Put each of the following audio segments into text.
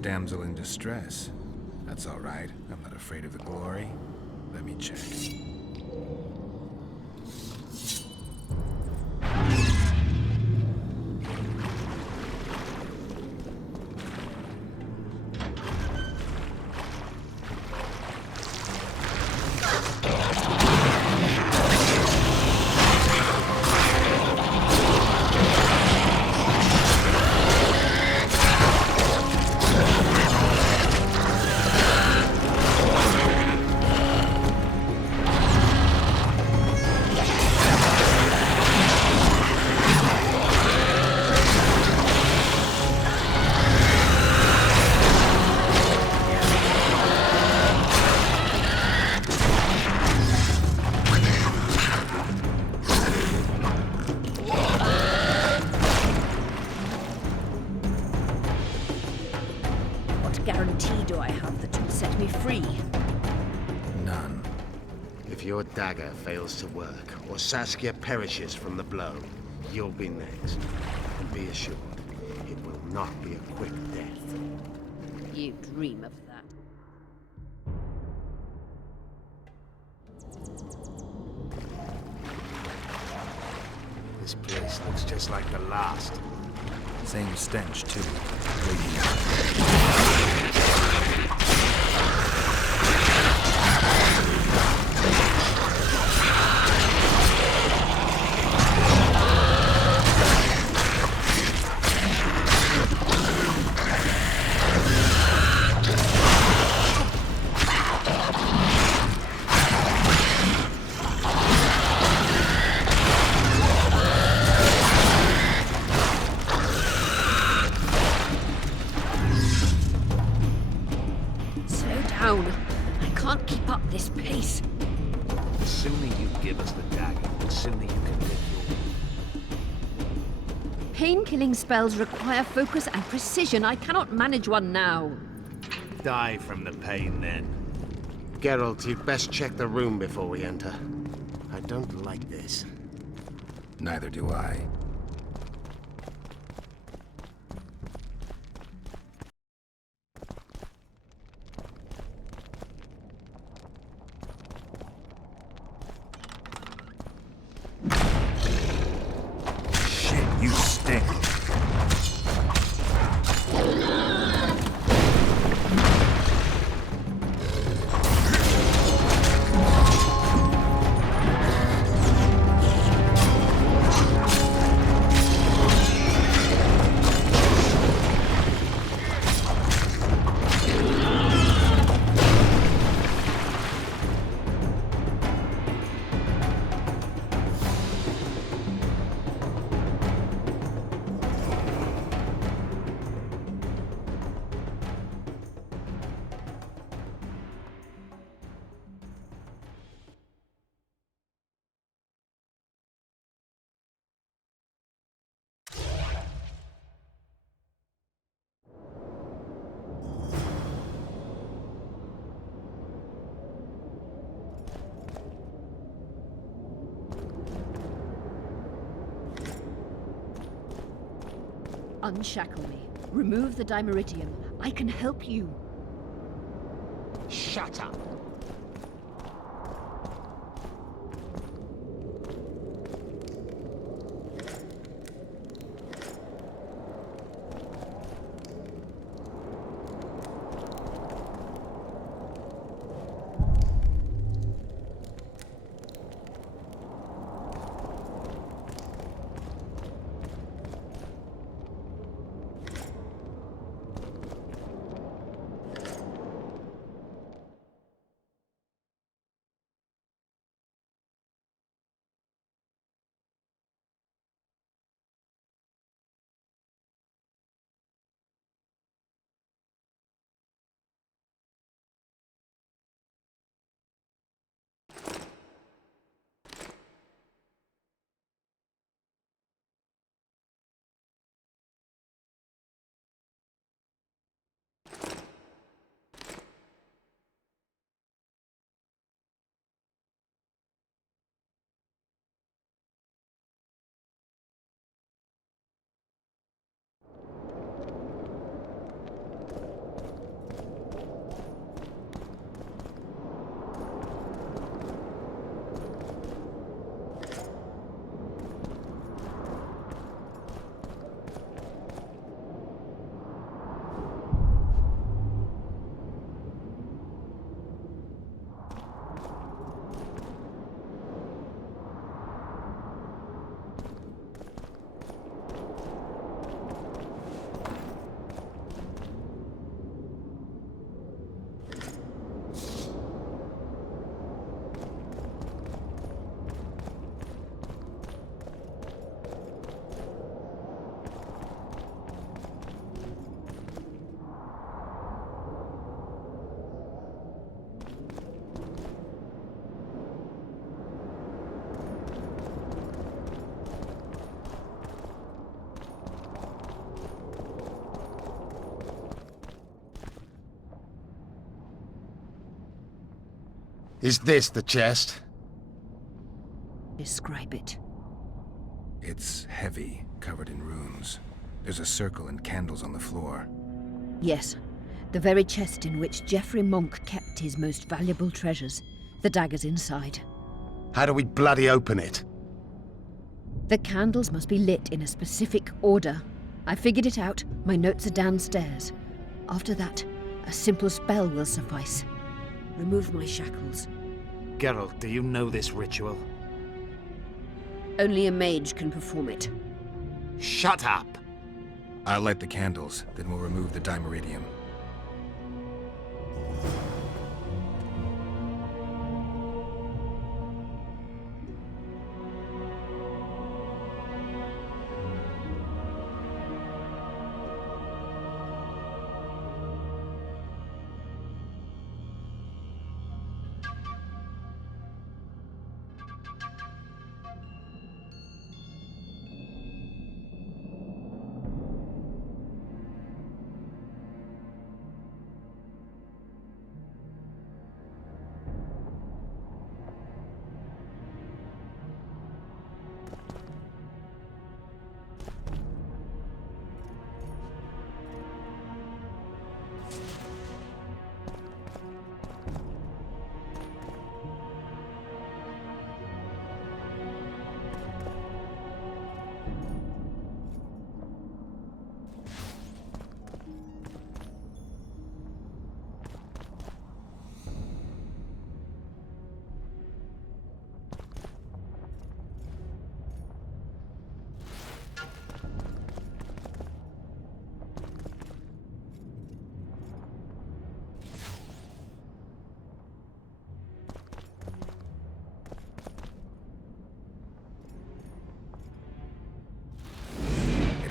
Damsel in distress. That's all right. I'm not afraid of the glory. Let me check. Guarantee do I have that you'll set me free? None. If your dagger fails to work, or Saskia perishes from the blow, you'll be next. And be assured, it will not be a quick death. You dream of that. This place looks just like the last. Same stench, too. I can't keep up this pace. The sooner you give us the dagger, the sooner you can live your... Pain-killing spells require focus and precision. I cannot manage one now. Die from the pain, then. Geralt, you'd best check the room before we enter. I don't like this. Neither do I. You stink. Unshackle me. Remove the Dimeridium. I can help you. Shut up! Is this the chest? Describe it. It's heavy, covered in runes. There's a circle and candles on the floor. Yes, the very chest in which Geoffrey Monk kept his most valuable treasures. The dagger's inside. How do we bloody open it? The candles must be lit in a specific order. I figured it out. My notes are downstairs. After that, a simple spell will suffice. Remove my shackles. Geralt, do you know this ritual? Only a mage can perform it. Shut up! I'll light the candles, then we'll remove the dimeridium.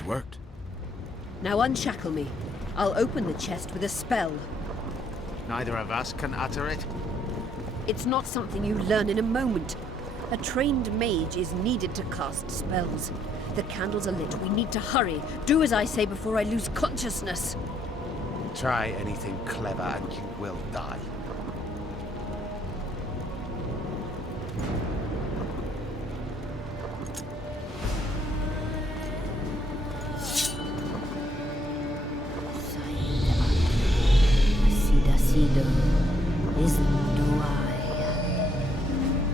Worked. Now unshackle me. I'll open the chest with a spell. Neither of us can utter it. It's not something you learn in a moment. A trained mage is needed to cast spells. The candles are lit. We need to hurry. Do as I say before I lose consciousness. Try anything clever and you will die.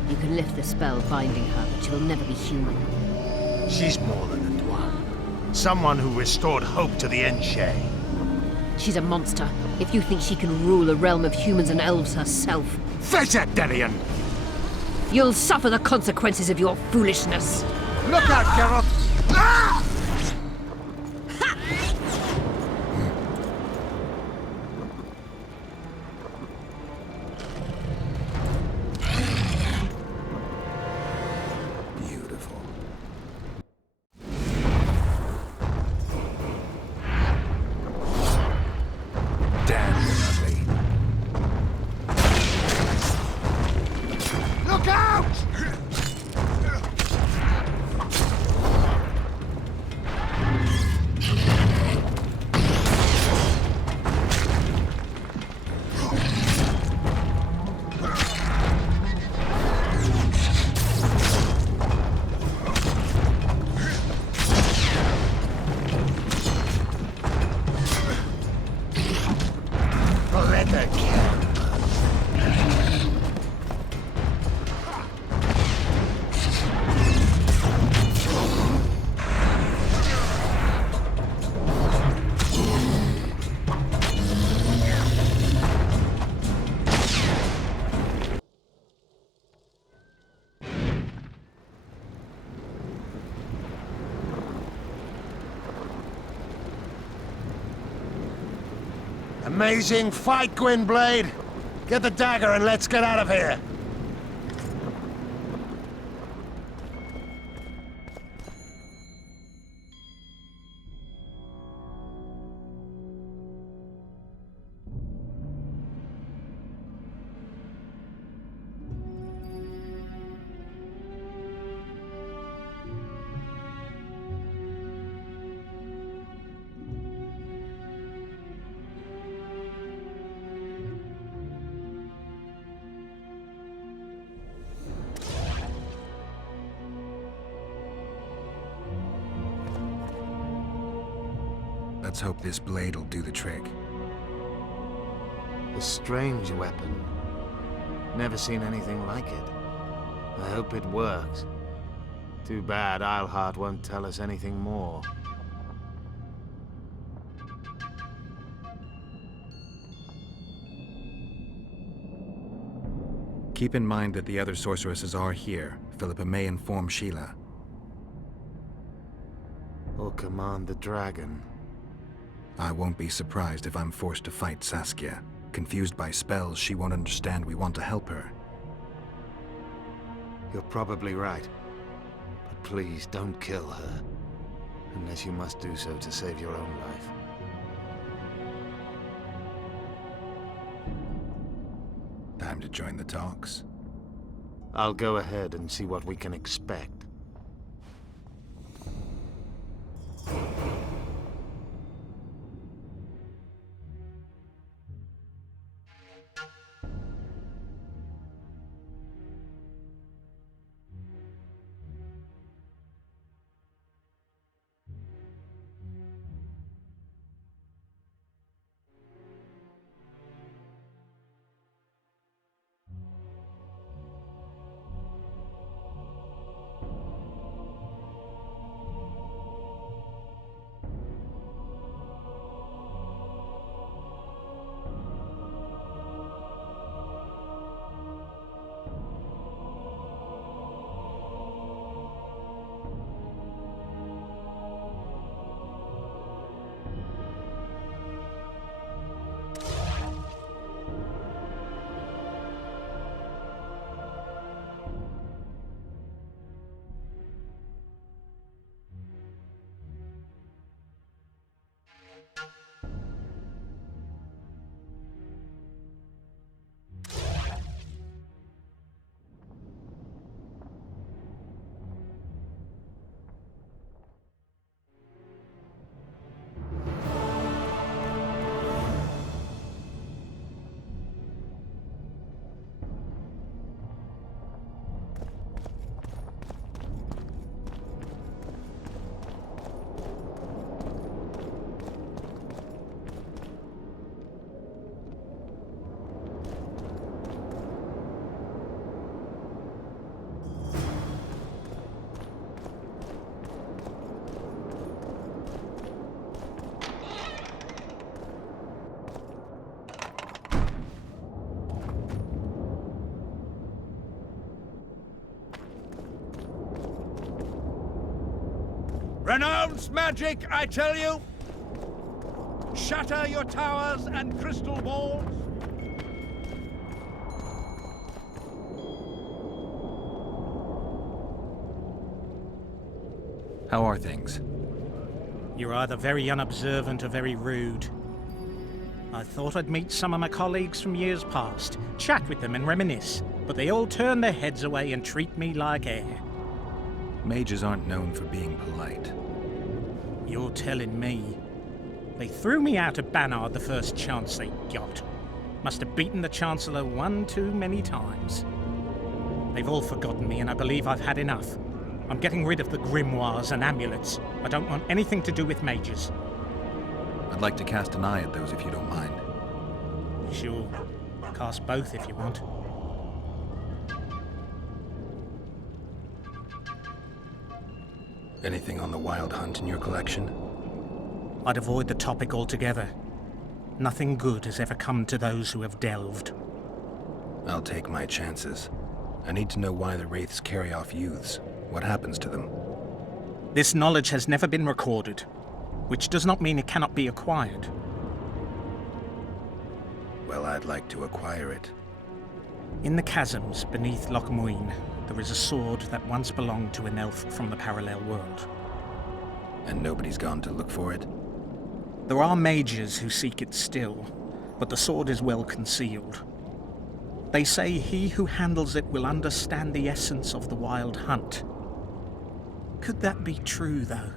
You can lift the spell binding her, but she'll never be human. She's more than a Dwan. Someone who restored hope to the Enshe. She's a monster. If you think she can rule a realm of humans and elves herself, Face it, Delian! you'll suffer the consequences of your foolishness. Look out, Geralt! Ah! Beautiful. Damn ugly. Look out! Let her kill. Amazing fight, Gwynblade! Get the dagger and let's get out of here! Let's hope this blade will do the trick. A strange weapon. Never seen anything like it. I hope it works. Too bad Eilhart won't tell us anything more. Keep in mind that the other sorceresses are here. Philippa may inform Sheila. Or command the dragon. I won't be surprised if I'm forced to fight Saskia. Confused by spells, she won't understand we want to help her. You're probably right. But please don't kill her. Unless you must do so to save your own life. Time to join the talks. I'll go ahead and see what we can expect. Renounce magic, I tell you! Shatter your towers and crystal walls! How are things? You're either very unobservant or very rude. I thought I'd meet some of my colleagues from years past, chat with them and reminisce, but they all turn their heads away and treat me like air. Mages aren't known for being polite. You're telling me. They threw me out of Banard the first chance they got. Must have beaten the Chancellor one too many times. They've all forgotten me and I believe I've had enough. I'm getting rid of the grimoires and amulets. I don't want anything to do with mages. I'd like to cast an eye at those if you don't mind. Sure. Cast both if you want. Anything on the Wild Hunt in your collection? I'd avoid the topic altogether. Nothing good has ever come to those who have delved. I'll take my chances. I need to know why the Wraiths carry off youths. What happens to them? This knowledge has never been recorded, which does not mean it cannot be acquired. Well, I'd like to acquire it. In the chasms beneath Loc Muinne, there is a sword that once belonged to an elf from the parallel world. And nobody's gone to look for it? There are mages who seek it still, but the sword is well concealed. They say he who handles it will understand the essence of the Wild Hunt. Could that be true, though?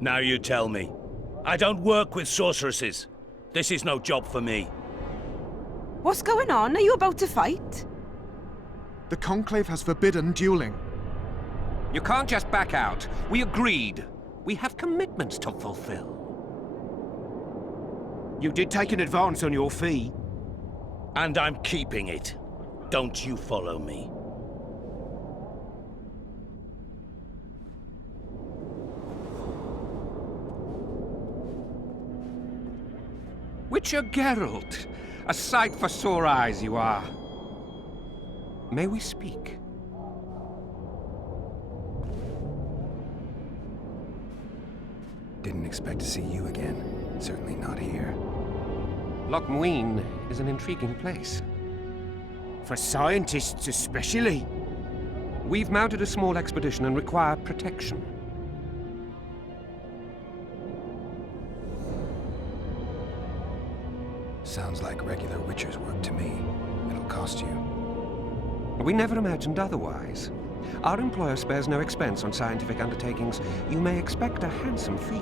Now you tell me. I don't work with sorceresses. This is no job for me. What's going on? Are you about to fight? The Conclave has forbidden dueling. You can't just back out. We agreed. We have commitments to fulfill. You did take an advance on your fee. And I'm keeping it. Don't you follow me. Witcher Geralt, a sight for sore eyes you are. May we speak? Didn't expect to see you again. Certainly not here. Loc Muinne is an intriguing place. For scientists especially. We've mounted a small expedition and require protection. Sounds like regular Witcher's work to me. It'll cost you. We never imagined otherwise. Our employer spares no expense on scientific undertakings. You may expect a handsome fee.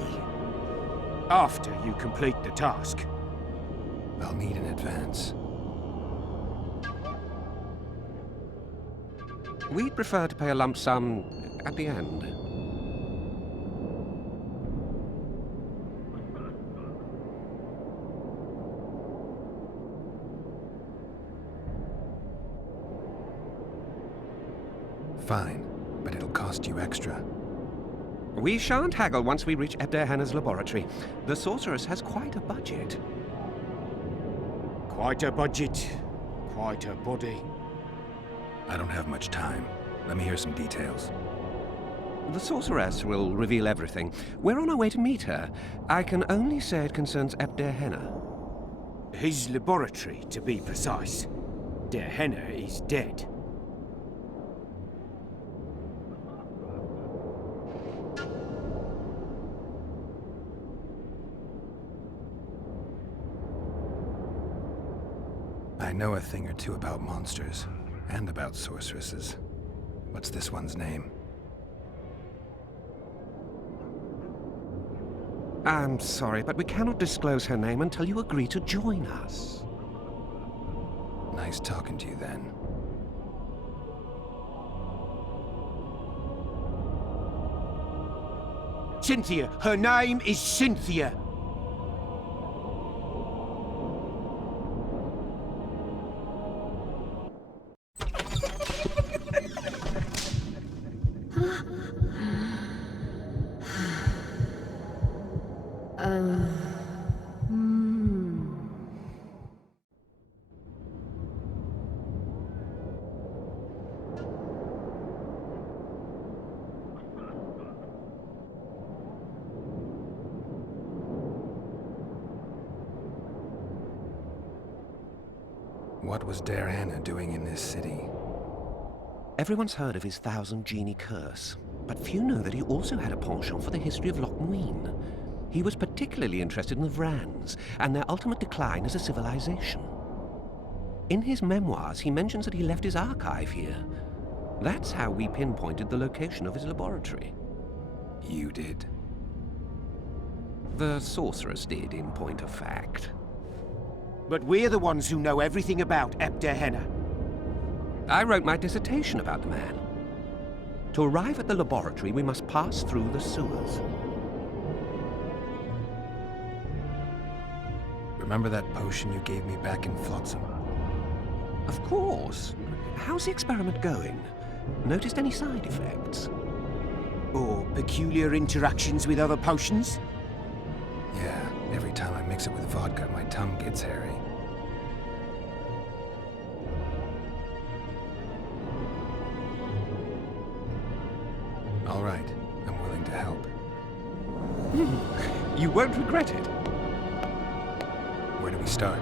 After you complete the task. I'll need an advance. We'd prefer to pay a lump sum at the end. Fine, but it'll cost you extra. We shan't haggle once we reach Ebderhenna's laboratory. The sorceress has quite a budget. Quite a budget. Quite a body. I don't have much time. Let me hear some details. The sorceress will reveal everything. We're on our way to meet her. I can only say it concerns Ebderhenna. His laboratory, to be precise. Der Henna is dead. I know a thing or two about monsters, and about sorceresses. What's this one's name? I'm sorry, but we cannot disclose her name until you agree to join us. Nice talking to you then. Cynthia! Her name is Cynthia! What was Der Henna doing in this city? Everyone's heard of his 1,000-genie curse, but few know that he also had a penchant for the history of Loc Muinne. He was particularly interested in the Vrans and their ultimate decline as a civilization. In his memoirs, he mentions that he left his archive here. That's how we pinpointed the location of his laboratory. You did? The sorceress did, in point of fact. But we're the ones who know everything about Ebderhenna. I wrote my dissertation about the man. To arrive at the laboratory, we must pass through the sewers. Remember that potion you gave me back in Flotsam? Of course. How's the experiment going? Noticed any side effects? Or peculiar interactions with other potions? Yeah, every time I mix it with vodka, my tongue gets hairy. All right, I'm willing to help. You won't regret it. Where do we start?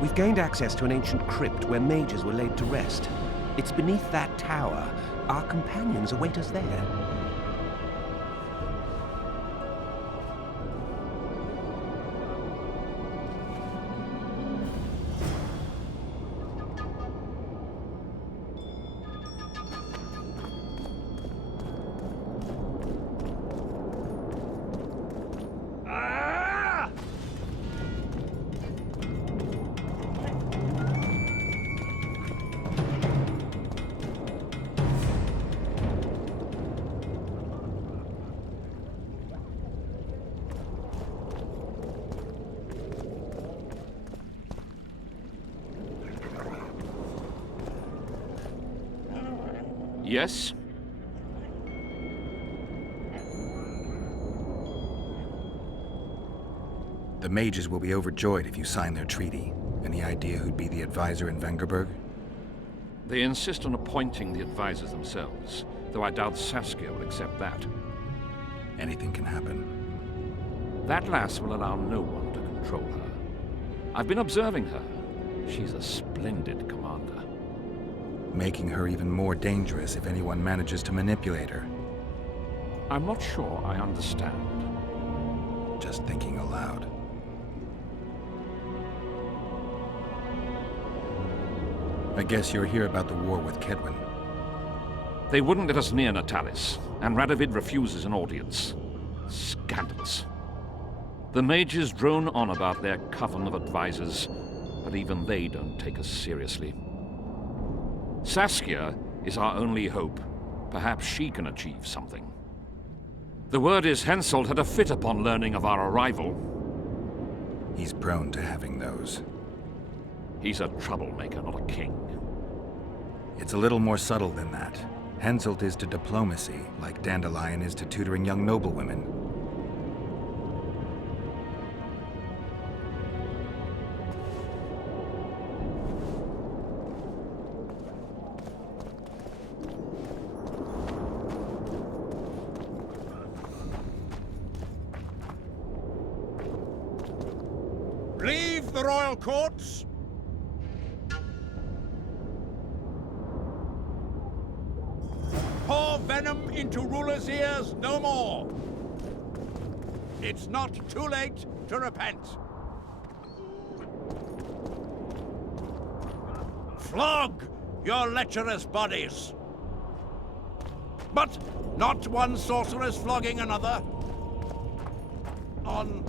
We've gained access to an ancient crypt where mages were laid to rest. It's beneath that tower. Our companions await us there. Yes? The mages will be overjoyed if you sign their treaty. Any idea who'd be the advisor in Vengerberg? They insist on appointing the advisors themselves, though I doubt Saskia will accept that. Anything can happen. That lass will allow no one to control her. I've been observing her. She's a splendid commander. Making her even more dangerous if anyone manages to manipulate her. I'm not sure I understand. Just thinking aloud. I guess you're here about the war with Kedwin. They wouldn't let us near Natalis, and Radovid refuses an audience. Scandalous. The mages drone on about their coven of advisors, but even they don't take us seriously. Saskia is our only hope. Perhaps she can achieve something. The word is Henselt had a fit upon learning of our arrival. He's prone to having those. He's a troublemaker, not a king. It's a little more subtle than that. Henselt is to diplomacy, like Dandelion is to tutoring young noblewomen. Leave the royal courts. Pour venom into rulers' ears no more. It's not too late to repent. Flog your lecherous bodies. But not one sorceress flogging another. On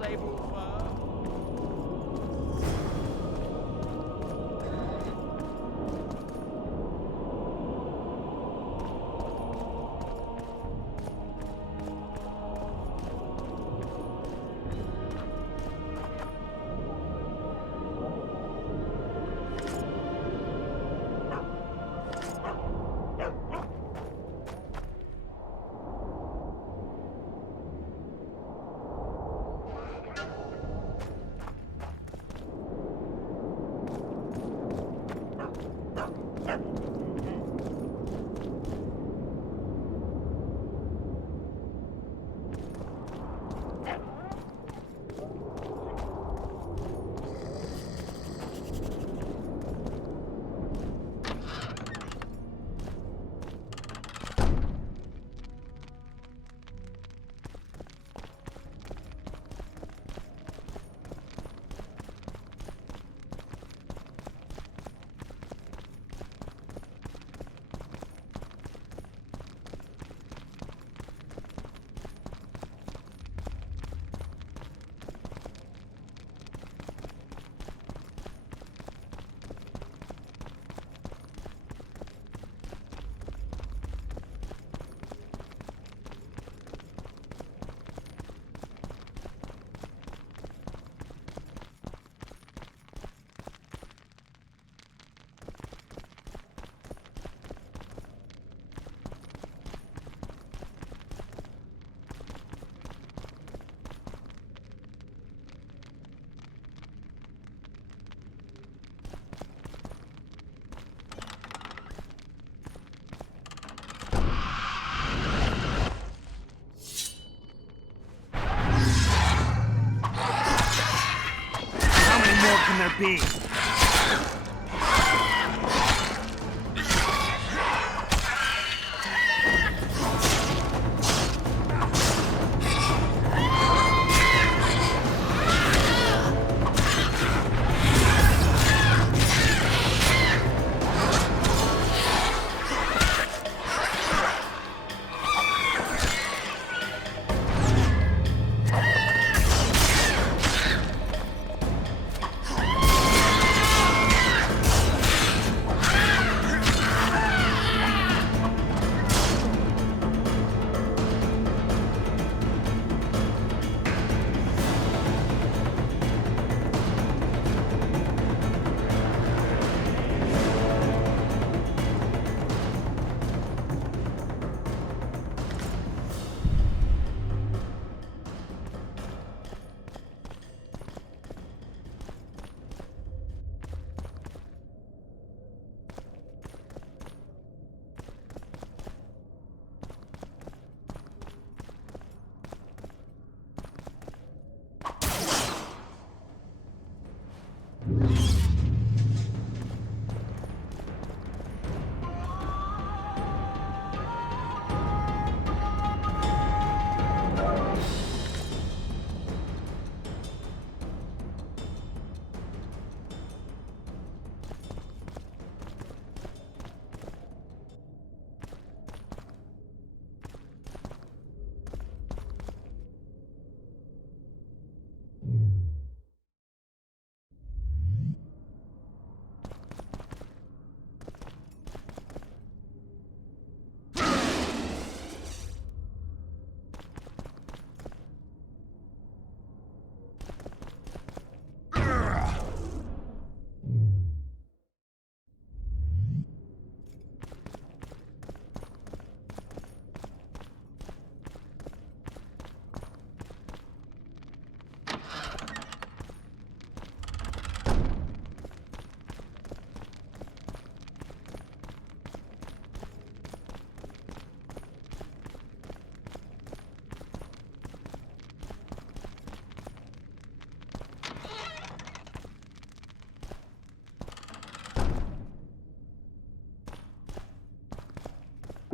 sable fur. Can there be?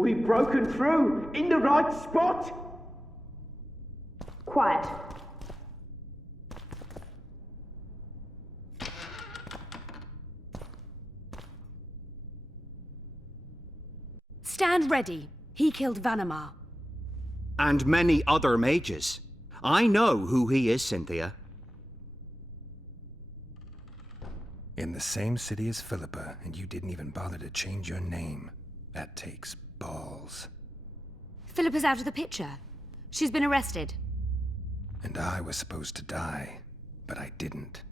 We've broken through in the right spot. Quiet. Stand ready. He killed Vanamar. And many other mages. I know who he is, Cynthia. In the same city as Philippa, and you didn't even bother to change your name. That takes balls. Philippa's out of the picture. She's been arrested. And I was supposed to die, but I didn't.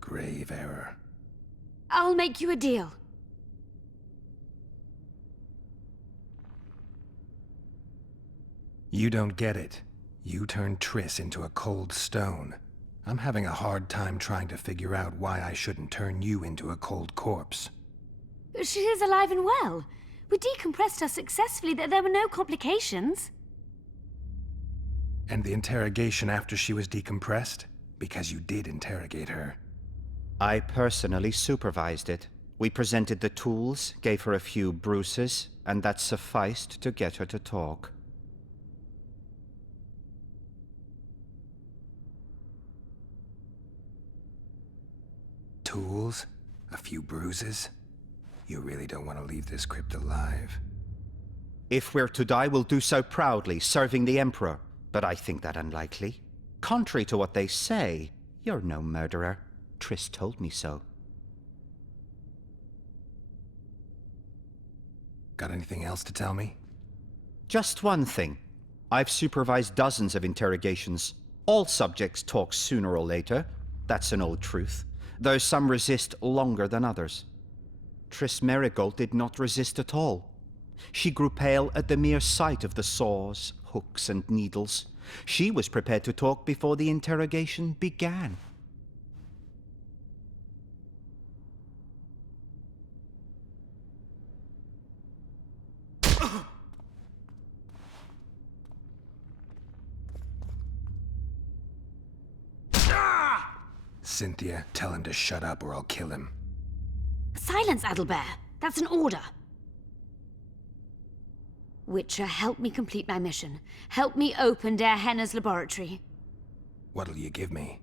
Grave error. I'll make you a deal. You don't get it. You turned Triss into a cold stone. I'm having a hard time trying to figure out why I shouldn't turn you into a cold corpse. She is alive and well. We decompressed her successfully. There were no complications. And the interrogation after she was decompressed? Because you did interrogate her. I personally supervised it. We presented the tools, gave her a few bruises, and that sufficed to get her to talk. Tools? A few bruises? You really don't want to leave this crypt alive. If we're to die, we'll do so proudly, serving the Emperor. But I think that unlikely. Contrary to what they say, you're no murderer. Triss told me so. Got anything else to tell me? Just one thing. I've supervised dozens of interrogations. All subjects talk sooner or later. That's an old truth. Though some resist longer than others. Triss Merigold did not resist at all. She grew pale at the mere sight of the saws, hooks, and needles. She was prepared to talk before the interrogation began. Cynthia, tell him to shut up or I'll kill him. Silence, Adelbert. That's an order. Witcher, help me complete my mission. Help me open Der Henner's laboratory. What'll you give me?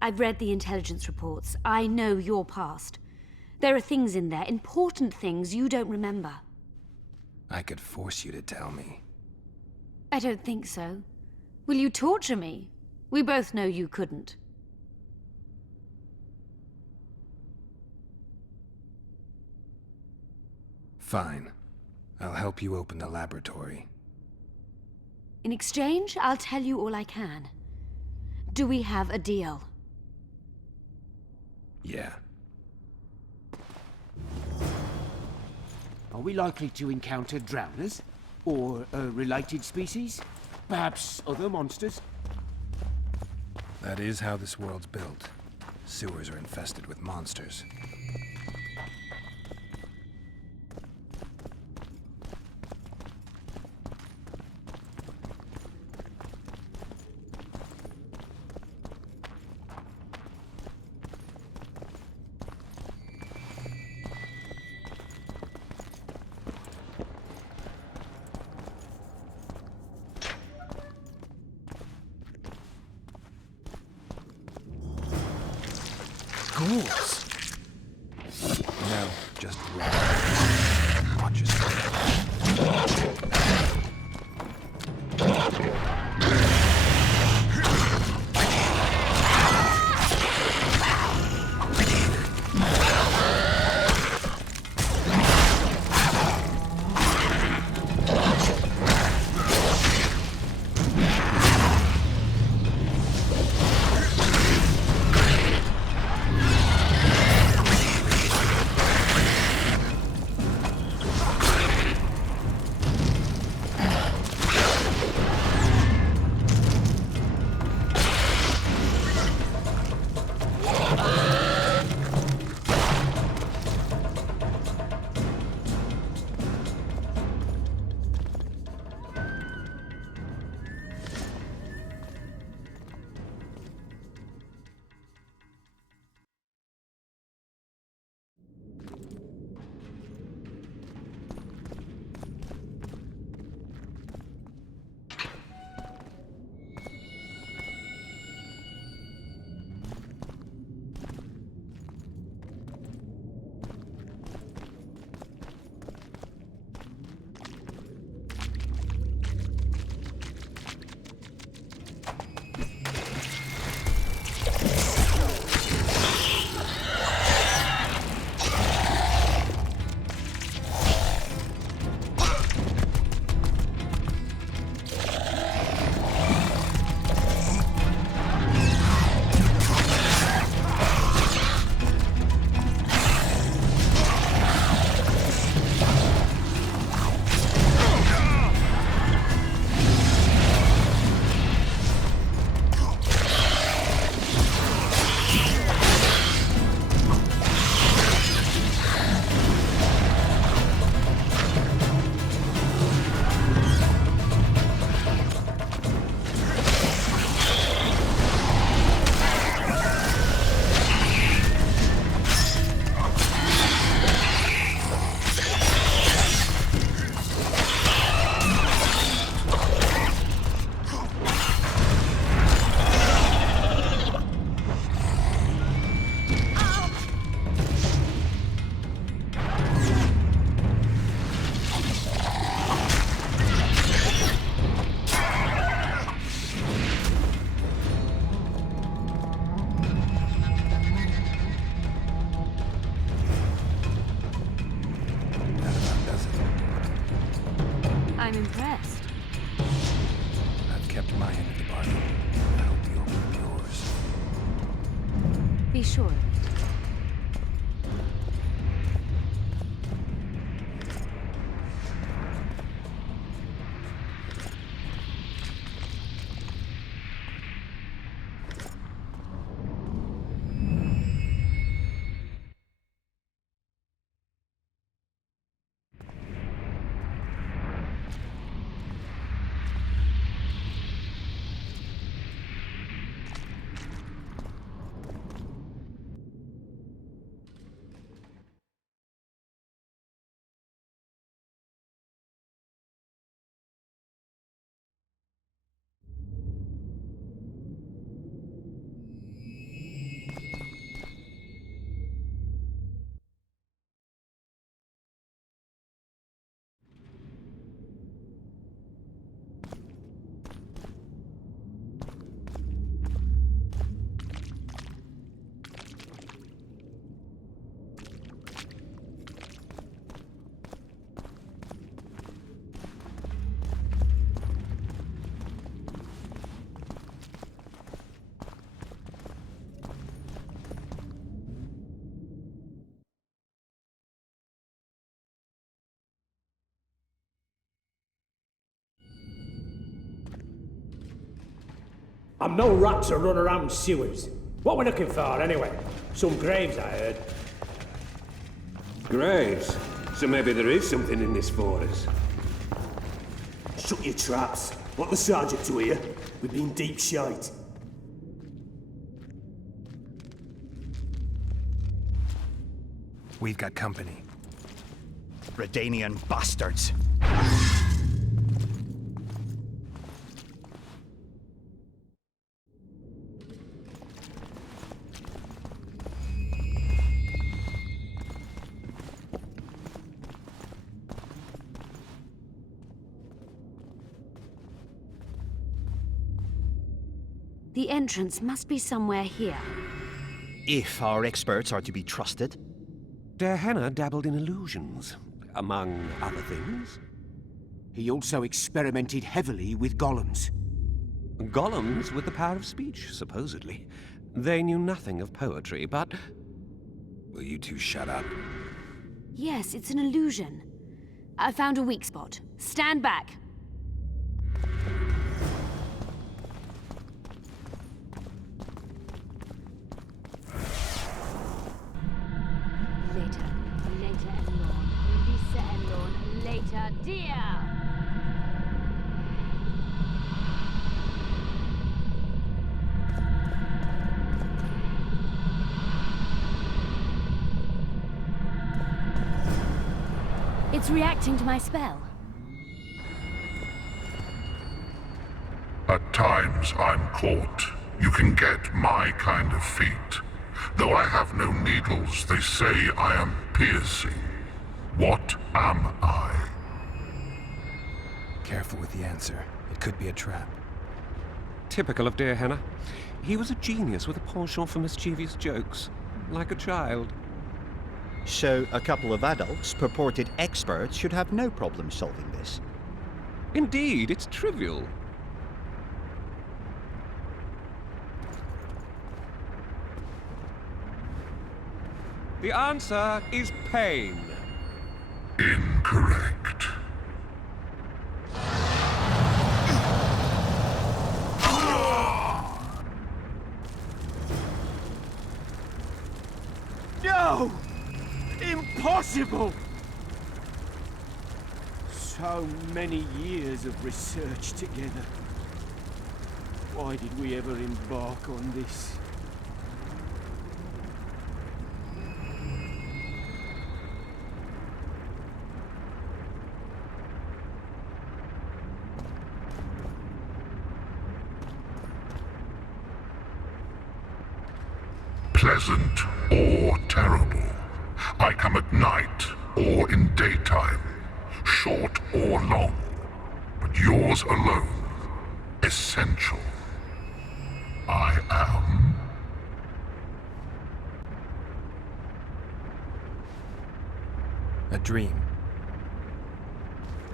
I've read the intelligence reports. I know your past. There are things in there, important things you don't remember. I could force you to tell me. I don't think so. Will you torture me? We both know you couldn't. Fine. I'll help you open the laboratory. In exchange, I'll tell you all I can. Do we have a deal? Yeah. Are we likely to encounter drowners? Or a related species? Perhaps other monsters? That is how this world's built. Sewers are infested with monsters. Ghouls? No, just rock. Watch yourself. kept my end of the bargain. I hope you'll keep yours. Be sure of it. I'm no rat to run around sewers. What we're looking for, anyway? Some graves, I heard. Graves? So maybe there is something in this for us. Shut your traps. Want the sergeant to hear? We've been deep shite. We've got company. Redanian bastards. The entrance must be somewhere here. If our experts are to be trusted. Der Henner dabbled in illusions, among other things. He also experimented heavily with golems. Golems with the power of speech, supposedly. They knew nothing of poetry, but... Will you two shut up? Yes, it's an illusion. I found a weak spot. Stand back. Later, dear! It's reacting to my spell. At times I'm caught. You can get my kind of feat. Though I have no needles, they say I am piercing. What am I? Careful with the answer. It could be a trap. Typical of Der Henner. He was a genius with a penchant for mischievous jokes, like a child. So a couple of adults, purported experts, should have no problem solving this. Indeed, it's trivial. The answer is pain. Incorrect. No! Impossible! So many years of research together. Why did we ever embark on this? Pleasant or terrible. I come at night or in daytime, short or long, but yours alone, essential. I am... A dream.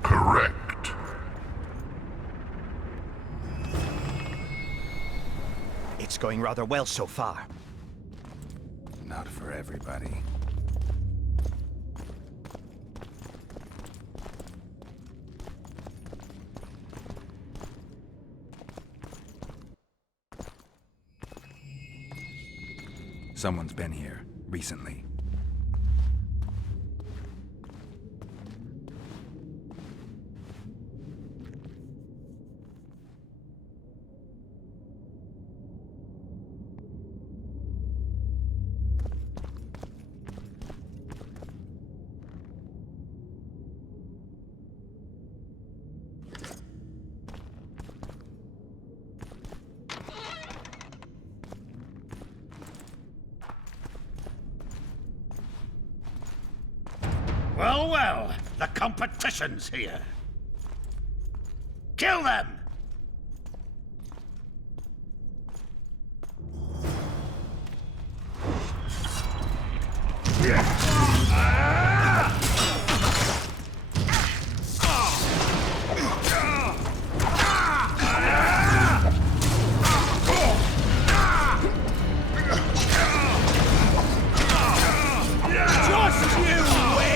Correct. It's going rather well so far. Not for everybody. Someone's been here recently. Well, well, the competition's here. Kill them! Just you wait!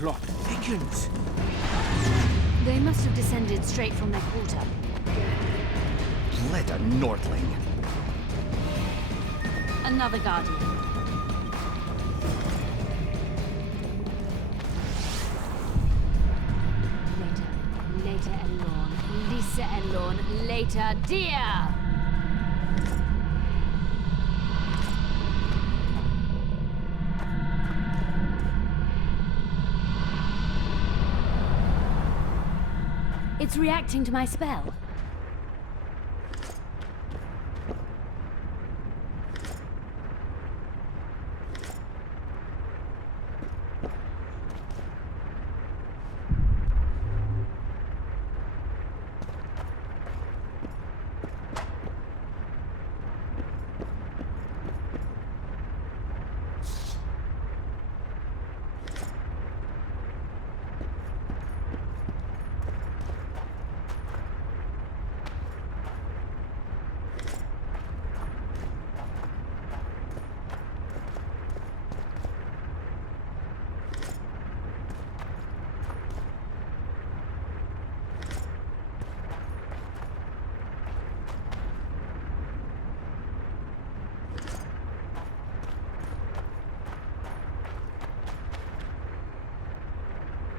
Plot thickens. They must have descended straight from their quarter. Let a Nordling. Another guardian. Later Elorn. Lisa Elorn. Later dear! It's reacting to my spell.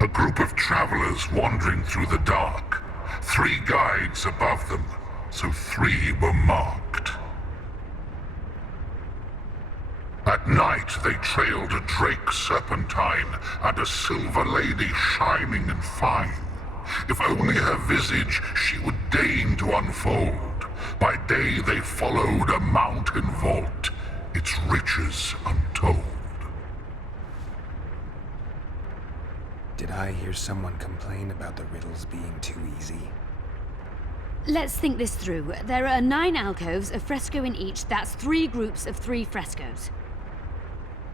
A group of travelers wandering through the dark. 3 guides above them, so 3 were marked. At night, they trailed a drake serpentine and a silver lady shining and fine. If only her visage she would deign to unfold. By day they followed a mountain vault, its riches untold. Did I hear someone complain about the riddles being too easy? Let's think this through. There are 9 alcoves, a fresco in each. That's 3 groups of 3 frescoes.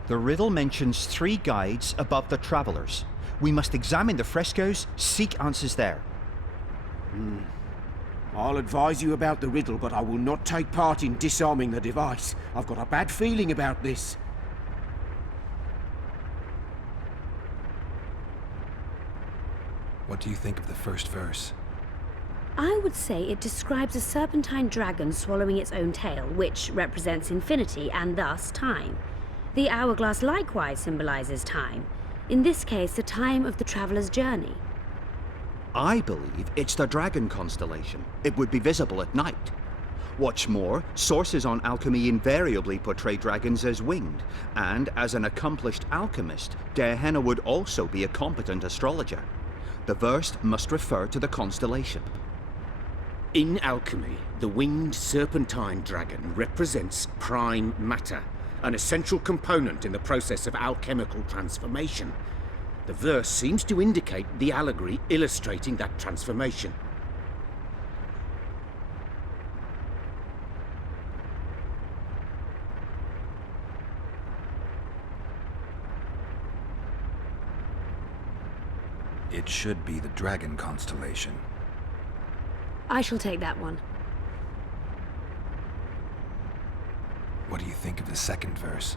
The riddle mentions 3 guides above the travelers. We must examine the frescoes, seek answers there. I'll advise you about the riddle, but I will not take part in disarming the device. I've got a bad feeling about this. What do you think of the first verse? I would say it describes a serpentine dragon swallowing its own tail, which represents infinity and thus time. The hourglass likewise symbolizes time. In this case, the time of the traveler's journey. I believe it's the dragon constellation. It would be visible at night. What's more, sources on alchemy invariably portray dragons as winged, and as an accomplished alchemist, Gehenna would also be a competent astrologer. The verse must refer to the constellation. In alchemy, the winged serpentine dragon represents prime matter, an essential component in the process of alchemical transformation. The verse seems to indicate the allegory illustrating that transformation. It should be the dragon constellation. I shall take that one. What do you think of the second verse?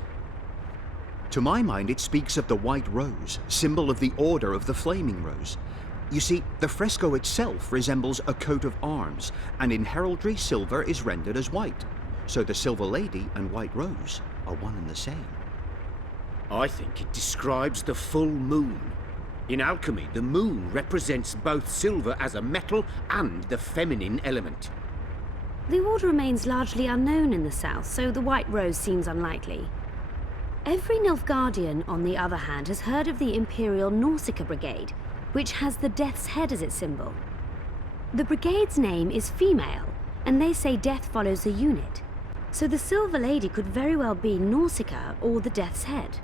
To my mind, it speaks of the white rose, symbol of the Order of the Flaming Rose. You see, the fresco itself resembles a coat of arms, and in heraldry, silver is rendered as white. So the Silver Lady and White Rose are one and the same. I think it describes the full moon. In alchemy, the moon represents both silver as a metal and the feminine element. The order remains largely unknown in the south, so the White Rose seems unlikely. Every Nilfgaardian, on the other hand, has heard of the Imperial Nausicaa Brigade, which has the Death's Head as its symbol. The brigade's name is female, and they say death follows the unit. So the Silver Lady could very well be Nausicaa or the Death's Head.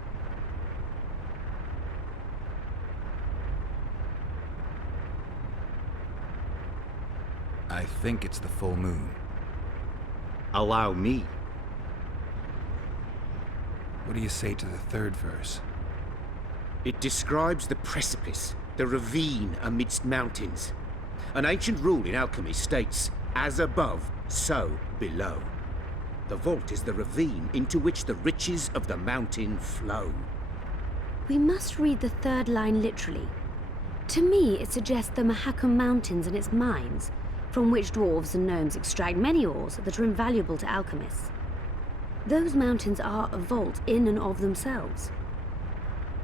I think it's the full moon. Allow me. What do you say to the third verse? It describes the precipice, the ravine amidst mountains. An ancient rule in alchemy states, as above, so below. The vault is the ravine into which the riches of the mountain flow. We must read the third line literally. To me, it suggests the Mahakam Mountains and its mines, from which dwarves and gnomes extract many ores that are invaluable to alchemists. Those mountains are a vault in and of themselves.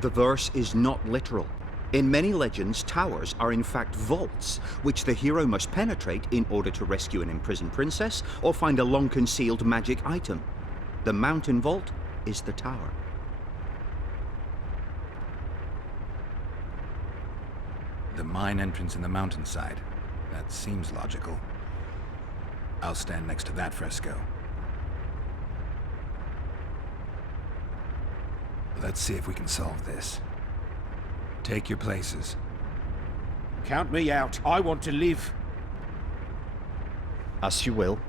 The verse is not literal. In many legends, towers are in fact vaults, which the hero must penetrate in order to rescue an imprisoned princess or find a long-concealed magic item. The mountain vault is the tower. The mine entrance in the mountainside. That seems logical. I'll stand next to that fresco. Let's see if we can solve this. Take your places. Count me out. I want to live. As you will.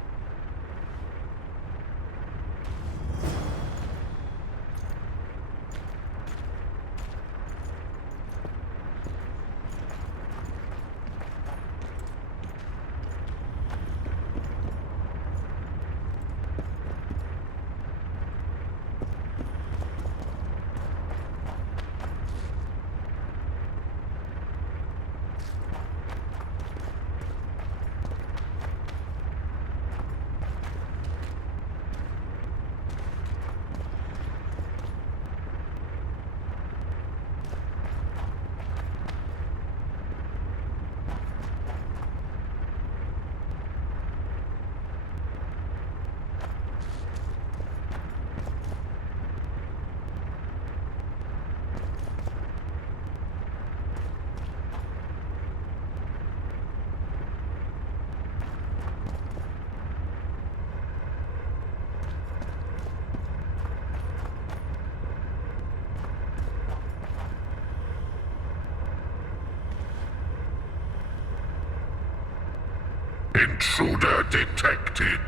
detected.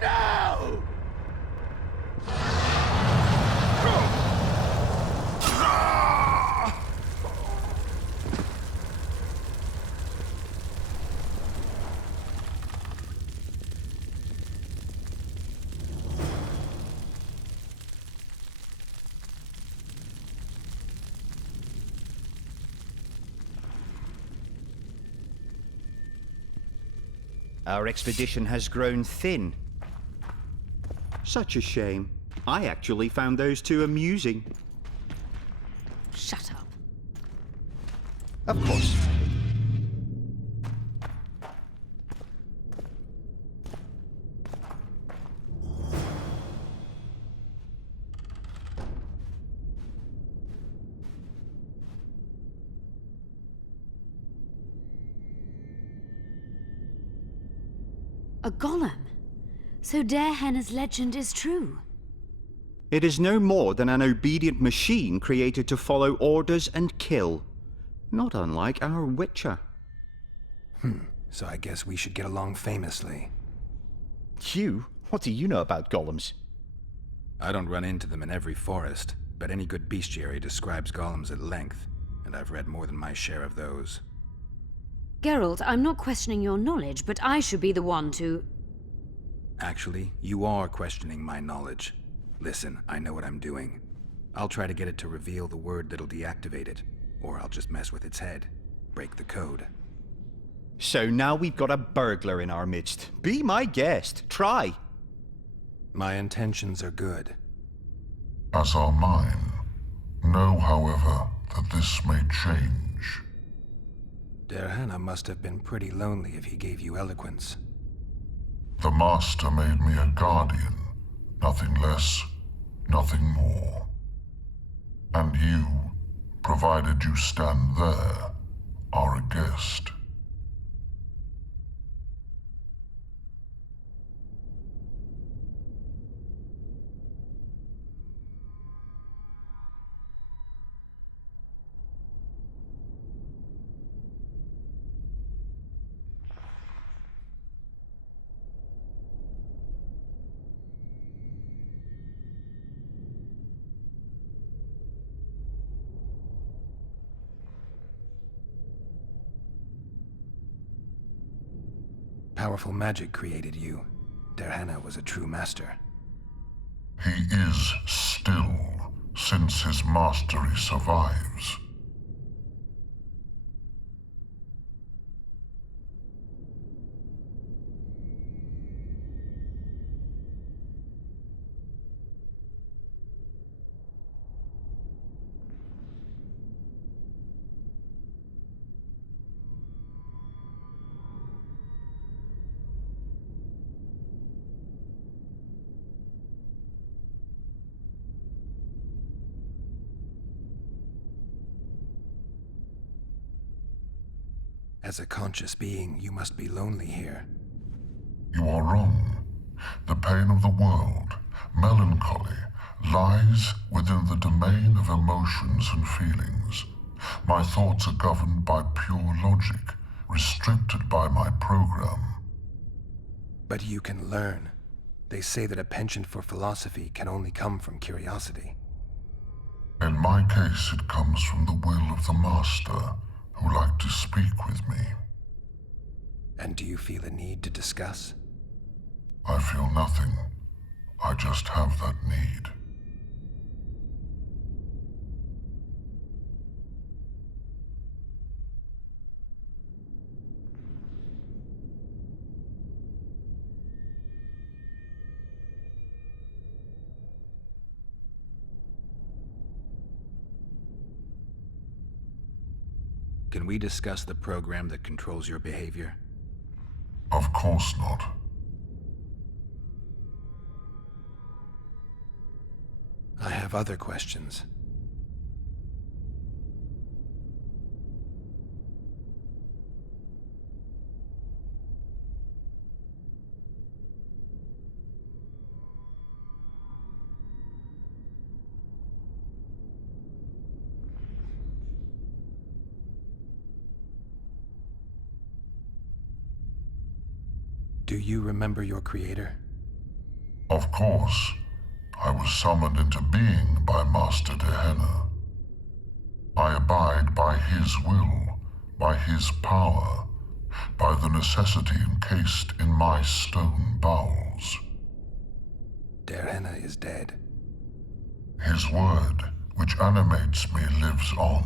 No! Our expedition has grown thin. Such a shame. I actually found those two amusing. Shut up. Of course. A golem? So Darehenna's legend is true? It is no more than an obedient machine created to follow orders and kill. Not unlike our Witcher. So I guess we should get along famously. You? What do you know about golems? I don't run into them in every forest, but any good bestiary describes golems at length, and I've read more than my share of those. Geralt, I'm not questioning your knowledge, but I should be the one to... Actually, you are questioning my knowledge. Listen, I know what I'm doing. I'll try to get it to reveal the word that'll deactivate it, or I'll just mess with its head. Break the code. So now we've got a burglar in our midst. Be my guest. Try. My intentions are good. As are mine. Know, however, that this may change. Darehenna must have been pretty lonely if he gave you eloquence. The Master made me a guardian. Nothing less, nothing more. And you, provided you stand there, are a guest. Powerful magic created you. Darehenna was a true master. He is still, since his mastery survives. As a conscious being, you must be lonely here. You are wrong. The pain of the world, melancholy, lies within the domain of emotions and feelings. My thoughts are governed by pure logic, restricted by my program. But you can learn. They say that a penchant for philosophy can only come from curiosity. In my case, it comes from the will of the Master, who like to speak with me. And do you feel a need to discuss? I feel nothing. I just have that need. Can we discuss the program that controls your behavior? Of course not. I have other questions. Do you remember your creator? Of course. I was summoned into being by Master Dehenna. I abide by his will, by his power, by the necessity encased in my stone bowels. Dehenna is dead. His word, which animates me, lives on,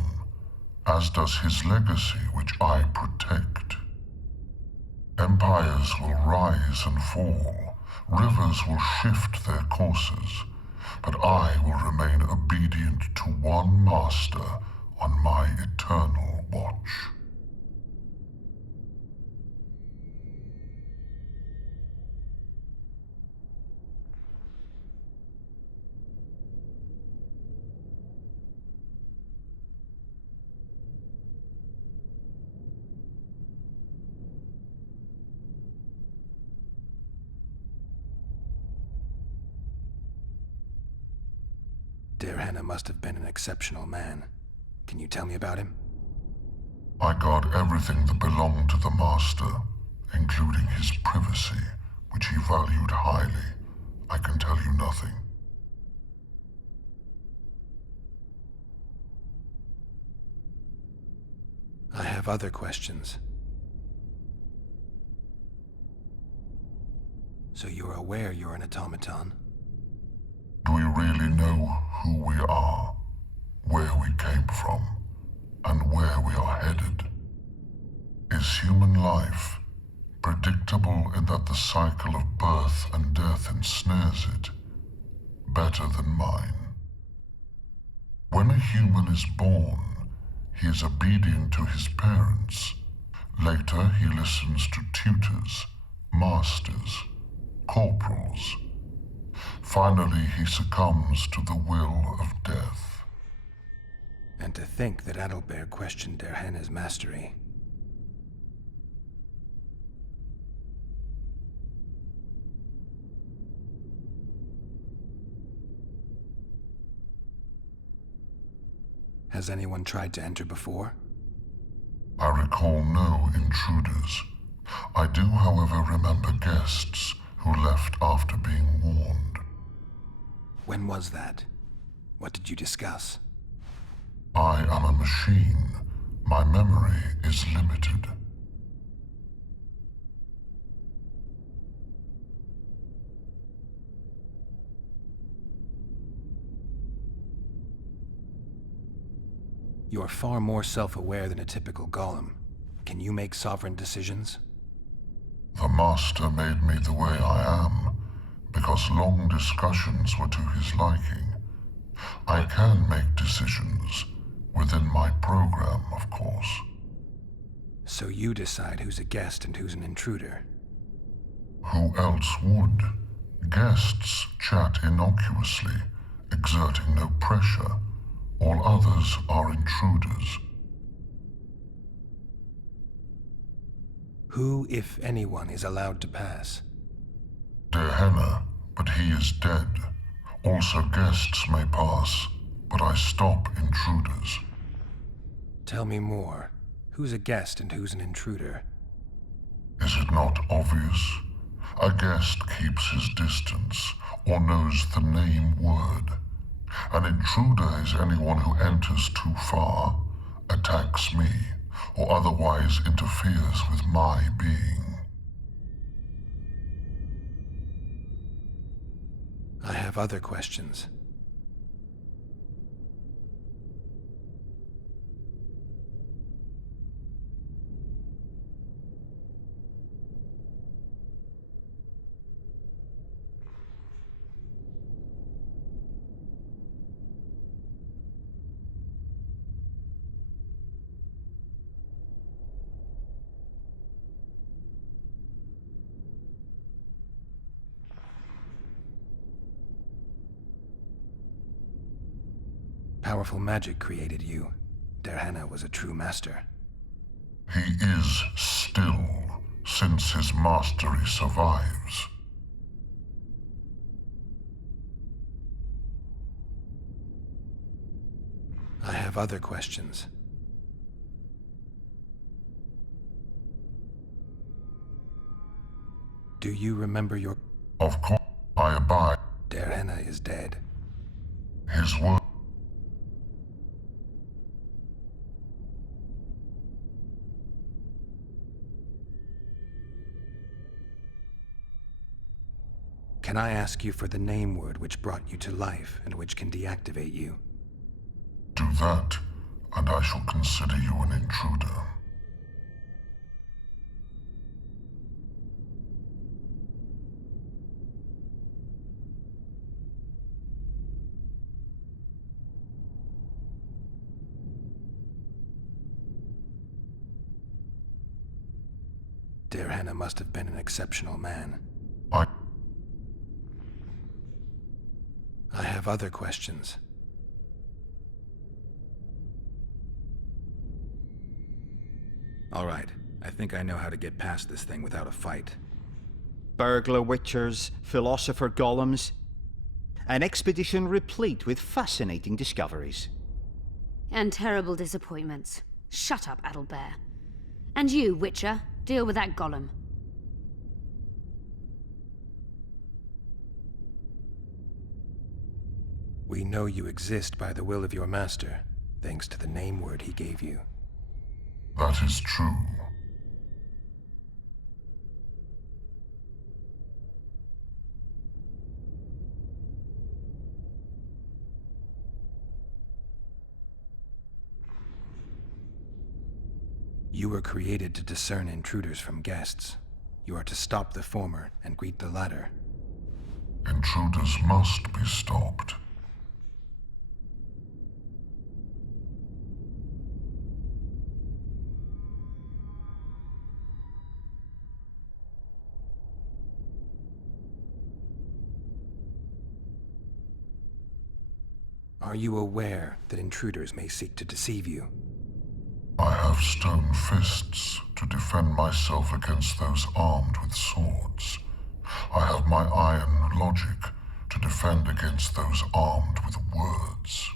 as does his legacy, which I protect. Empires will rise and fall, rivers will shift their courses, but I will remain obedient to one master on my eternal watch. Dehenna must have been an exceptional man. Can you tell me about him? I guard everything that belonged to the Master, including his privacy, which he valued highly. I can tell you nothing. I have other questions. So you're aware you're an automaton? Do we really know who we are, where we came from, and where we are headed? Is human life predictable in that the cycle of birth and death ensnares it, better than mine? When a human is born, he is obedient to his parents. Later, he listens to tutors, masters, corporals. Finally, he succumbs to the will of death. And to think that Adalbert questioned Dehenna's mastery. Has anyone tried to enter before? I recall no intruders. I do, however, remember guests who left after being warned. When was that? What did you discuss? I am a machine. My memory is limited. You're far more self-aware than a typical golem. Can you make sovereign decisions? The Master made me the way I am, because long discussions were to his liking. I can make decisions, within my program, of course. So you decide who's a guest and who's an intruder? Who else would? Guests chat innocuously, exerting no pressure. All others are intruders. Who, if anyone, is allowed to pass? Dehenna, but he is dead. Also guests may pass, but I stop intruders. Tell me more. Who's a guest and who's an intruder? Is it not obvious? A guest keeps his distance, or knows the name word. An intruder is anyone who enters too far, attacks me, or otherwise interferes with my being. I have other questions. Powerful magic created you. Dehenna was a true master. He is still, since his mastery survives. I have other questions. Do you remember your... Of course, I abide. Derhenna is dead. His word. Can I ask you for the name word which brought you to life and which can deactivate you? Do that, and I shall consider you an intruder. Derhenna must have been an exceptional man. I have other questions. All right, I think I know how to get past this thing without a fight. Burglar witchers, philosopher golems. An expedition replete with fascinating discoveries. And terrible disappointments. Shut up, Adelbear. And you, Witcher, deal with that golem. We know you exist by the will of your master, thanks to the name word he gave you. That is true. You were created to discern intruders from guests. You are to stop the former and greet the latter. Intruders must be stopped. Are you aware that intruders may seek to deceive you? I have stone fists to defend myself against those armed with swords. I have my iron logic to defend against those armed with words.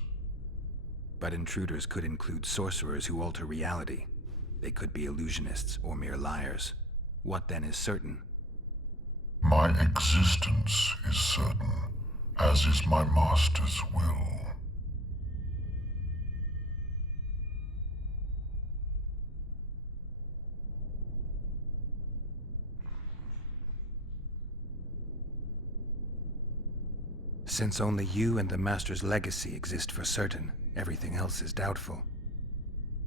But intruders could include sorcerers who alter reality. They could be illusionists or mere liars. What then is certain? My existence is certain, as is my master's will. Since only you and the Master's legacy exist for certain, everything else is doubtful.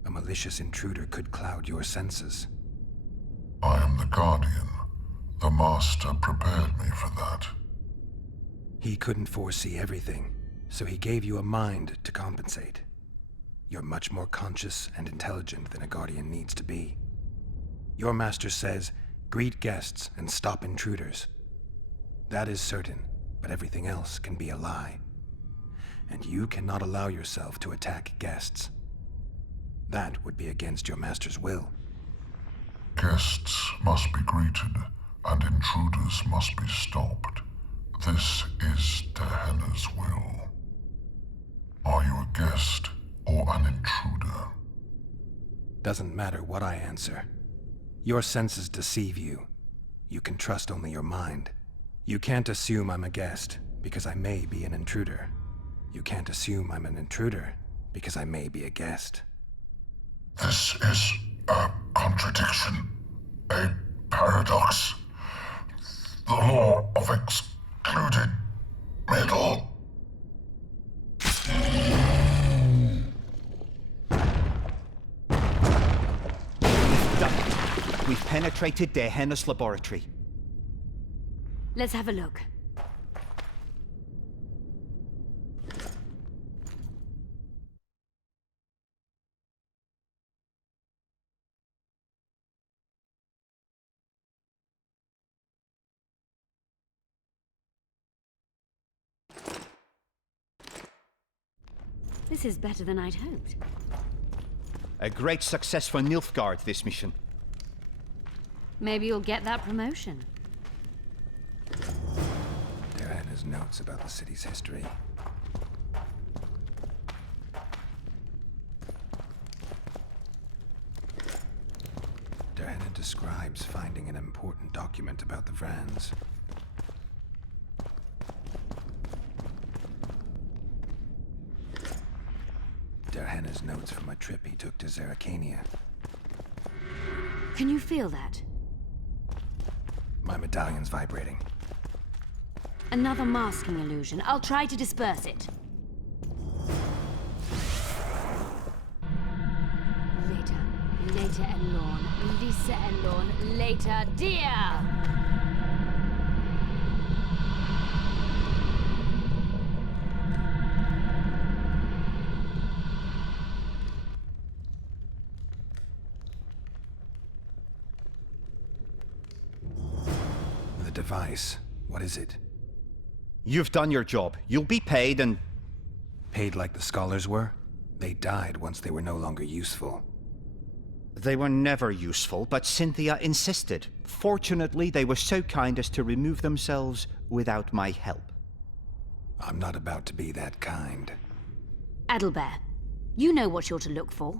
A malicious intruder could cloud your senses. I am the Guardian. The Master prepared me for that. He couldn't foresee everything, so he gave you a mind to compensate. You're much more conscious and intelligent than a Guardian needs to be. Your Master says, greet guests and stop intruders. That is certain. But everything else can be a lie. And you cannot allow yourself to attack guests. That would be against your master's will. Guests must be greeted, and intruders must be stopped. This is Derhenna's will. Are you a guest or an intruder? Doesn't matter what I answer. Your senses deceive you. You can trust only your mind. You can't assume I'm a guest, because I may be an intruder. You can't assume I'm an intruder, because I may be a guest. This is a contradiction, a paradox. The law of excluded middle. Done. We've penetrated Derhenna's laboratory. Let's have a look. This is better than I'd hoped. A great success for Nilfgaard, this mission. Maybe you'll get that promotion. Derhenna's notes about the city's history. Derhenna describes finding an important document about the Vrans. Derhenna's notes from a trip he took to Zerrikania. Can you feel that? My medallion's vibrating. Another masking illusion. I'll try to disperse it. Later Elorn, Lisa Elorn, later dear! The device, what is it? You've done your job. You'll be paid and... Paid like the scholars were? They died once they were no longer useful. They were never useful, but Cynthia insisted. Fortunately, they were so kind as to remove themselves without my help. I'm not about to be that kind. Adalbert, you know what you're to look for.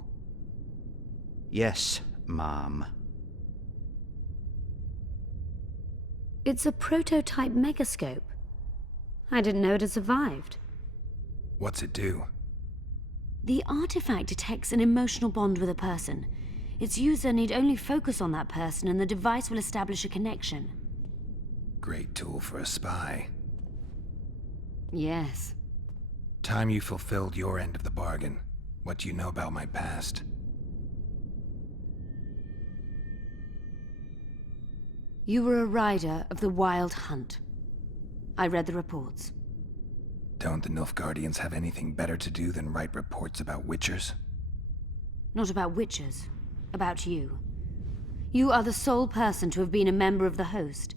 Yes, Mom. It's a prototype megascope. I didn't know it had survived. What's it do? The artifact detects an emotional bond with a person. Its user need only focus on that person and the device will establish a connection. Great tool for a spy. Yes. Time you fulfilled your end of the bargain. What do you know about my past? You were a rider of the Wild Hunt. I read the reports. Don't the Nilfgaardians have anything better to do than write reports about witchers? Not about witches. About you. You are the sole person to have been a member of the host,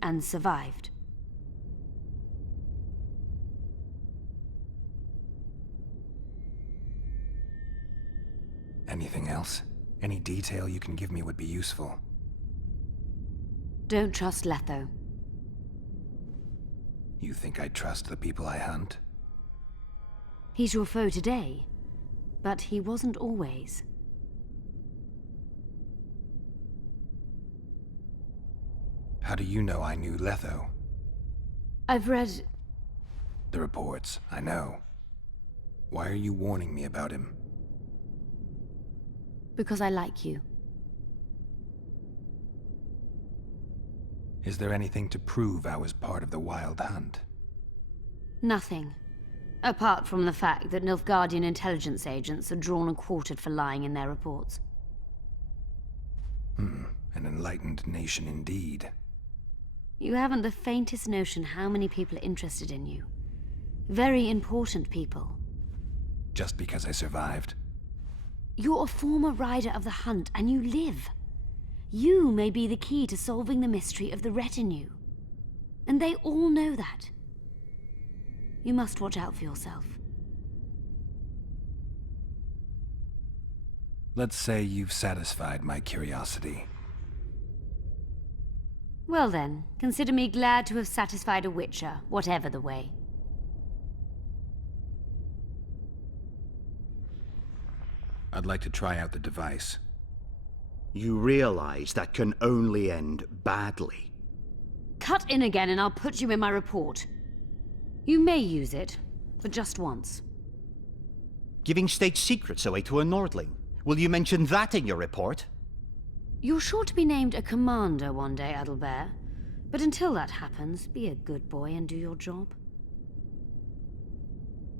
and survived. Anything else? Any detail you can give me would be useful. Don't trust Letho. You think I trust the people I hunt? He's your foe today, but he wasn't always. How do you know I knew Letho? I've read... The reports, I know. Why are you warning me about him? Because I like you. Is there anything to prove I was part of the Wild Hunt? Nothing. Apart from the fact that Nilfgaardian intelligence agents are drawn and quartered for lying in their reports. An enlightened nation indeed. You haven't the faintest notion how many people are interested in you. Very important people. Just because I survived? You're a former rider of the Hunt, and you live. You may be the key to solving the mystery of the retinue. And they all know that. You must watch out for yourself. Let's say you've satisfied my curiosity. Well then, consider me glad to have satisfied a witcher, whatever the way. I'd like to try out the device. You realize that can only end badly. Cut in again and I'll put you in my report. You may use it, but just once. Giving state secrets away to a Nordling. Will you mention that in your report? You're sure to be named a commander one day, Adalbert. But until that happens, be a good boy and do your job.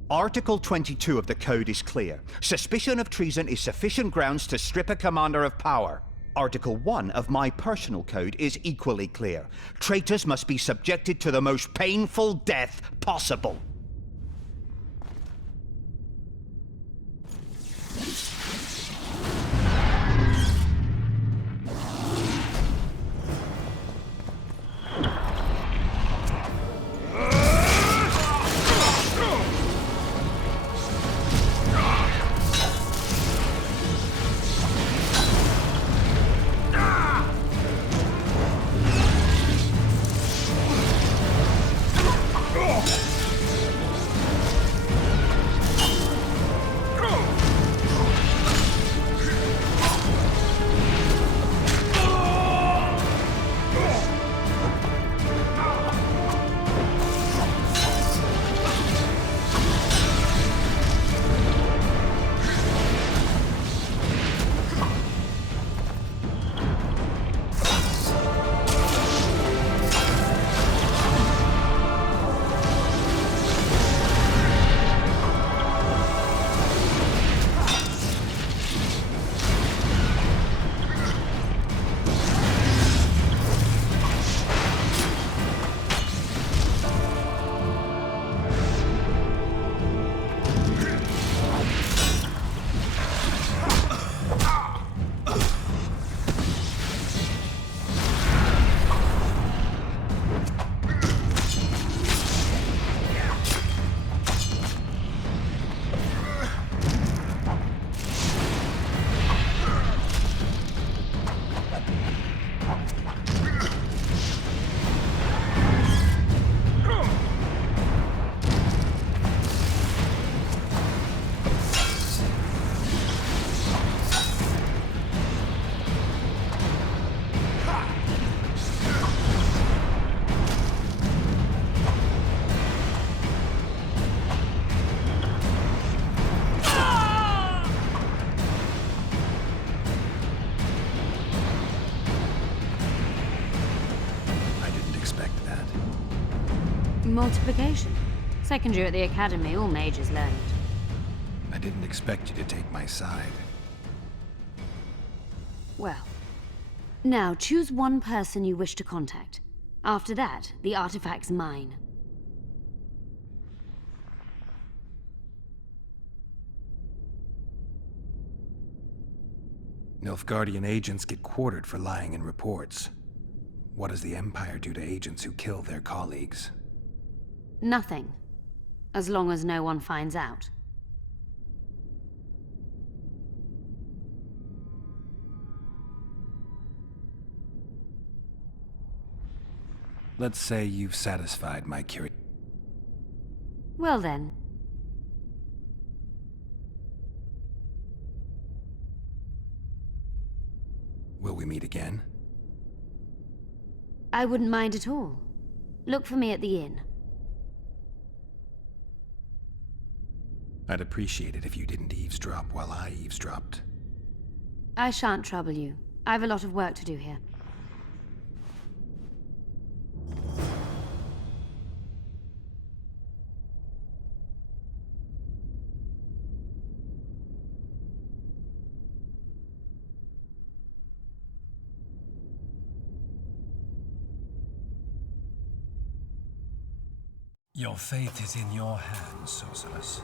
Article 22 of the Code is clear. Suspicion of treason is sufficient grounds to strip a commander of power. Article 1 of my personal code is equally clear. Traitors must be subjected to the most painful death possible. multiplication. Second year at the academy, all mages learn it. I didn't expect you to take my side. Well, now choose one person you wish to contact. After that, the artifact's mine. Nilfgaardian agents get quartered for lying in reports. What does the Empire do to agents who kill their colleagues? Nothing. As long as no one finds out. Let's say you've satisfied my curiosity. Well then. Will we meet again? I wouldn't mind at all. Look for me at the inn. I'd appreciate it if you didn't eavesdrop while I eavesdropped. I shan't trouble you. I have a lot of work to do here. Your fate is in your hands, sorceress.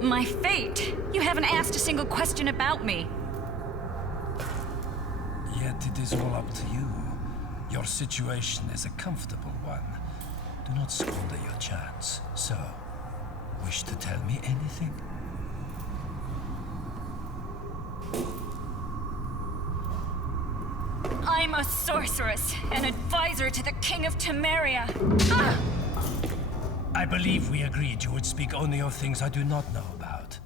My fate? You haven't asked a single question about me. Yet it is all up to you. Your situation is a comfortable one. Do not squander your chance. So, wish to tell me anything? I'm a sorceress, an advisor to the King of Temeria. Ah! I believe we agreed you would speak only of things I do not know about.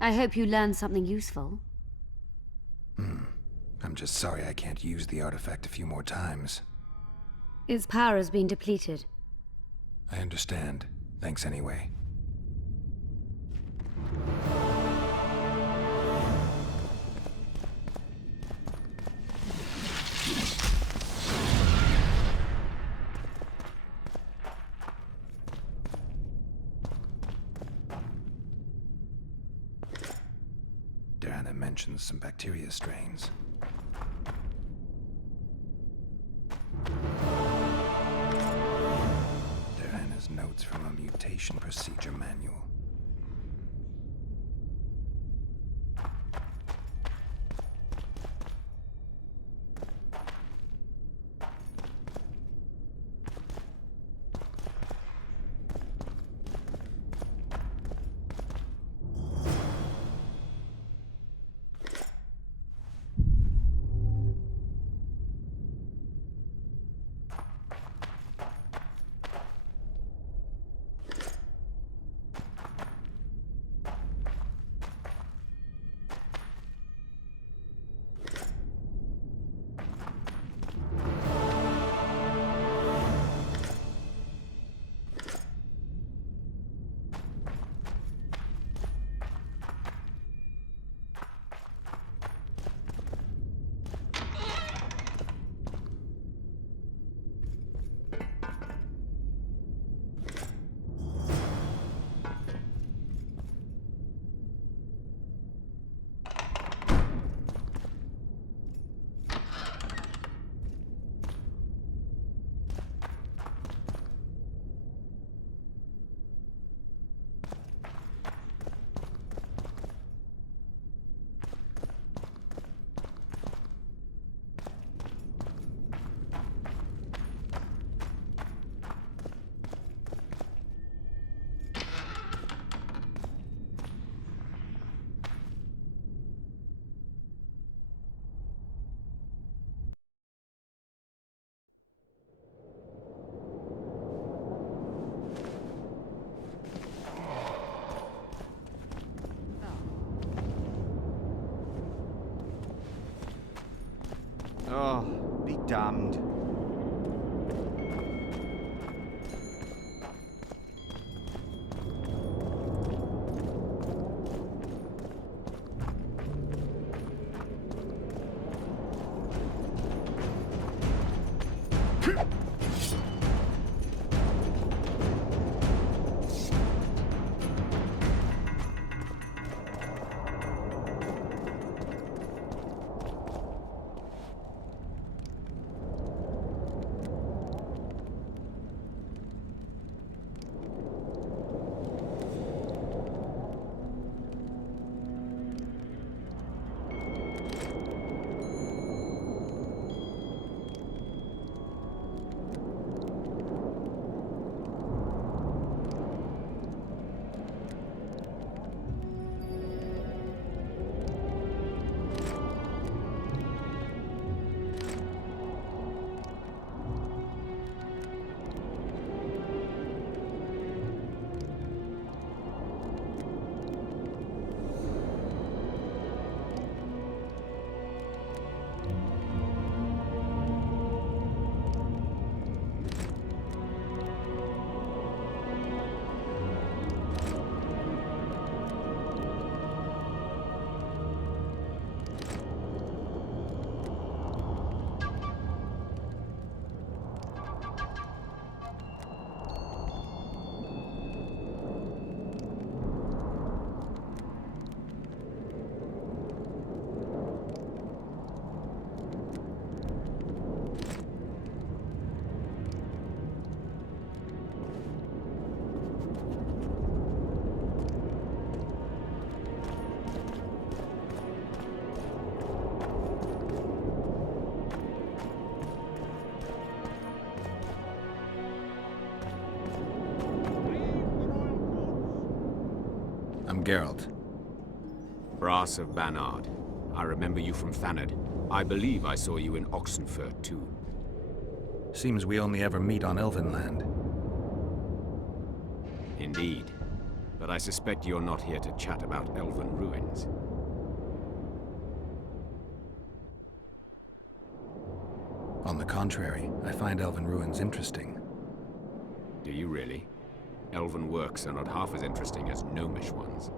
I hope you learned something useful. I'm just sorry I can't use the artifact a few more times. Its power has been depleted. I understand. Thanks anyway. Diana mentions some bacteria strains. Diana's notes from a mutation procedure manual. Oh, be damned. I'm Geralt. Brass of Banard. I remember you from Thanedd. I believe I saw you in Oxenfurt, too. Seems we only ever meet on Elvenland. Indeed. But I suspect you're not here to chat about elven ruins. On the contrary, I find elven ruins interesting. Do you really? Elven works are not half as interesting as gnomish ones.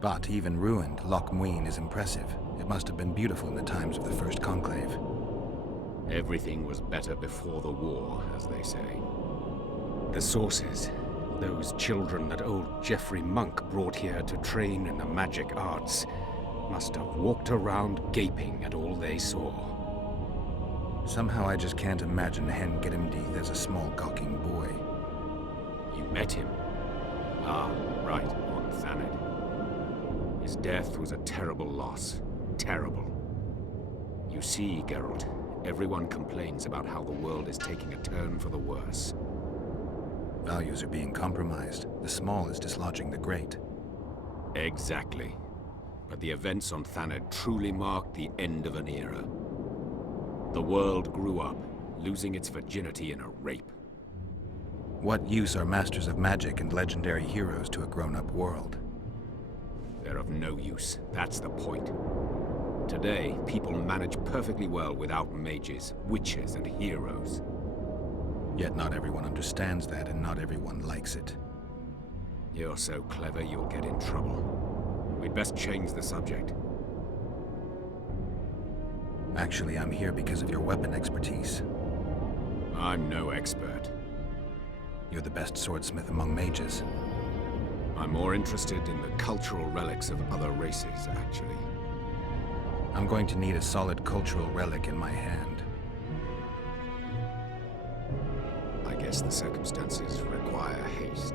But even ruined, Loc Muinne is impressive. It must have been beautiful in the times of the First Conclave. Everything was better before the war, as they say. The sources, those children that old Geoffrey Monk brought here to train in the magic arts, must have walked around gaping at all they saw. Somehow I just can't imagine Hen Giddimdeath as a small gawking boy. You met him? Ah, right, on Thanedd. His death was a terrible loss. Terrible. You see, Geralt, everyone complains about how the world is taking a turn for the worse. Values are being compromised. The small is dislodging the great. Exactly. But the events on Thanedd truly marked the end of an era. The world grew up, losing its virginity in a rape. What use are masters of magic and legendary heroes to a grown-up world? They're of no use. That's the point. Today, people manage perfectly well without mages, witches, and heroes. Yet not everyone understands that, and not everyone likes it. You're so clever, you'll get in trouble. We'd best change the subject. Actually, I'm here because of your weapon expertise. I'm no expert. You're the best swordsmith among mages. I'm more interested in the cultural relics of other races, actually. I'm going to need a solid cultural relic in my hand. I guess the circumstances require haste.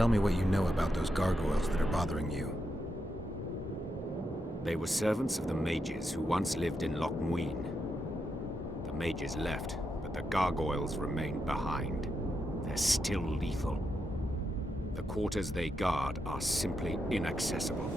Tell me what you know about those gargoyles that are bothering you. They were servants of the mages who once lived in Loc Muinne. The mages left, but the gargoyles remained behind. They're still lethal. The quarters they guard are simply inaccessible.